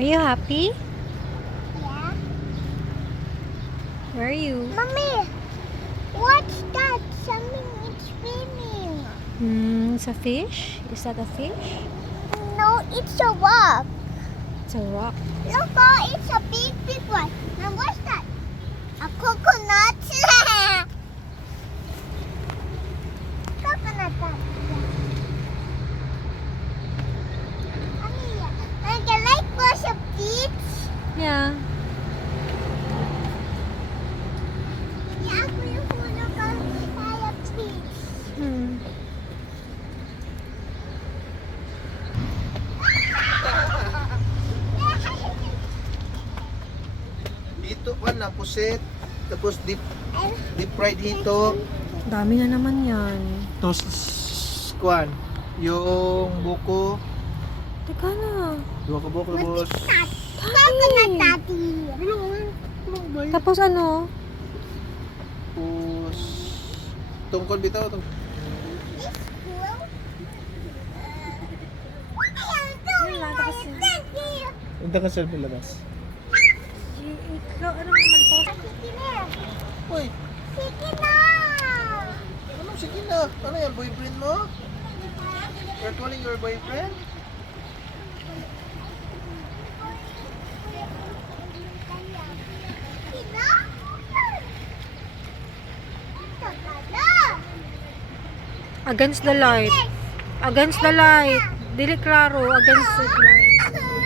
Are you happy? Yeah. Where are you? Mommy, what's that? Something is swimming. It's a fish? Is that a fish? No, it's a rock. It's a rock. Look, oh, it's a big, big one. Now what's that? A coconut. Coconut. Mommy, I can like wash a beach. Yeah. Yeah, ako yung hulog ang kaya beach. Hmm. Dito pa na puset. Tapos deep fried hito. Dami na naman yan. Tapos kuan. Yung buko. Teka na. Dua ka buko tapos. Coconut daddy. Bilang ba? Tapos ano? Tapos tungkol bitaw tungkol. This cool. What are you doing? Wala, tapos yun. Daddy. Unta ka sa labas. Ano naman po? Sige na. Uy, Sige na. ano sige na? Ano yan, boyfriend mo? You're calling your boyfriend? Sige na. Tagala. Against the light. Against the light. Dili klaro. Against the light.